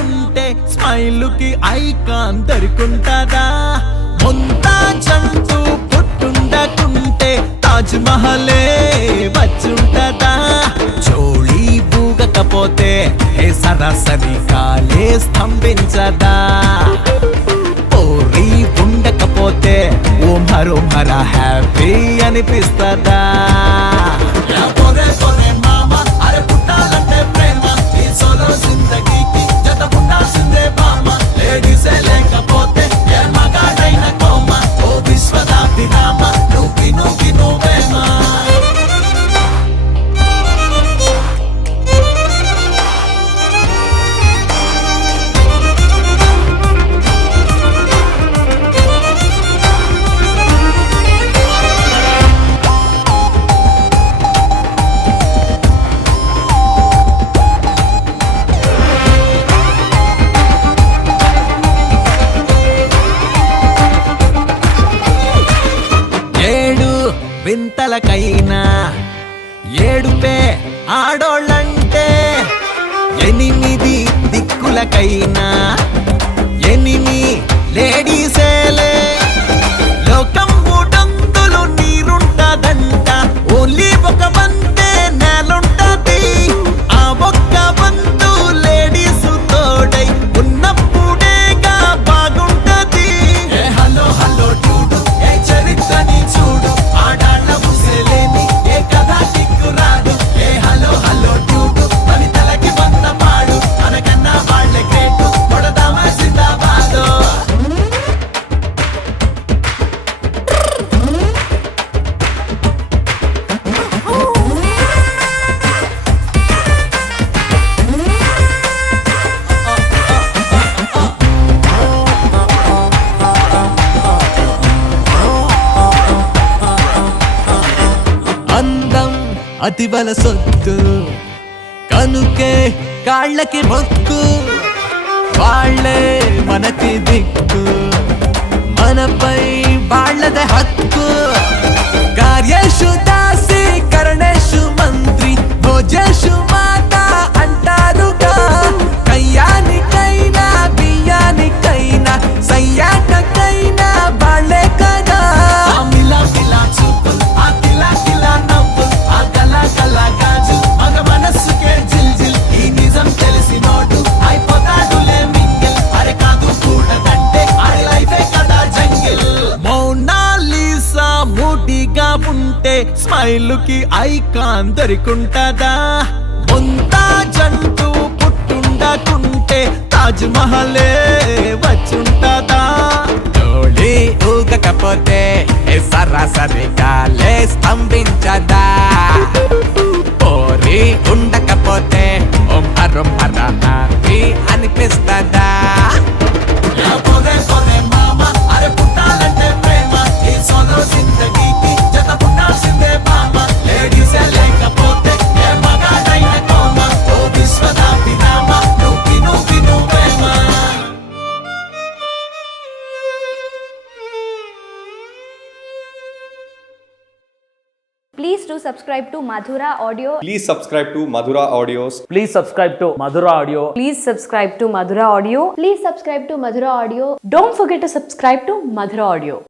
ఉంటే స్మైలుకి ఐకాన్ దొరుకుంటదా? ముంతా జంటూ పుట్టుండకుంటే తాజ్ మహలే వచ్చుంటదా? జోళీ బూగకపోతే ఏ సరాసరి కాలే స్తంభించదా? పోరీ ఉండకపోతే ఓ మరో మర హ్యాపీ అనిపిస్తదా? లేకపోతే ఓ విశ్వదాభి రామ నువ్వేమా? వింతలకైనా ఏడుపే ఆడోళ్ళంటే, 8 దిక్కులకైనా 8 లేడీసేలే. లోకం 300 నీరుంటదంట, ఓన్లీ ఒక వంతే నేలుంటది. ఆ ఒక్క వంతు లేడీసు తోడై ఉన్నప్పుడేగా బాగుంటది. హలో హలో చూడు, ఏ చరిత్రని చూడు, అతివల సొత్తు కనుకే కాళ్ళకి మొక్కు, వాళ్ళే మనకి దిక్కు, మనపై వాళ్ళదే హక్కు. కార్యేషు దాసి కరణేషు మంత్రి, భోజేషు మాత అంటారుగా. కయ్యానికైనా బియ్యానికైనా సయ్యాటకైనా వాళ్ళే కదా. ఉంటే స్మైలుకి ఐకాన్ దొరికుంటదా? ముంతా జంటూ పుట్టుండకుంటే తాజ్ మహలే వచ్చుంటదా? జోళీ ఊగకపోతే సరాసరి కాలే స్తంభించదా? పోరీ ఉండకపోతే ఓ మరో మర happy అనిపిస్తదా? Please do subscribe to Madhura Audio. Please subscribe to Madhura Audios. Please subscribe to Madhura Audio. Please subscribe to Madhura Audio. Please subscribe to Madhura Audio. Don't forget to subscribe to Madhura Audio.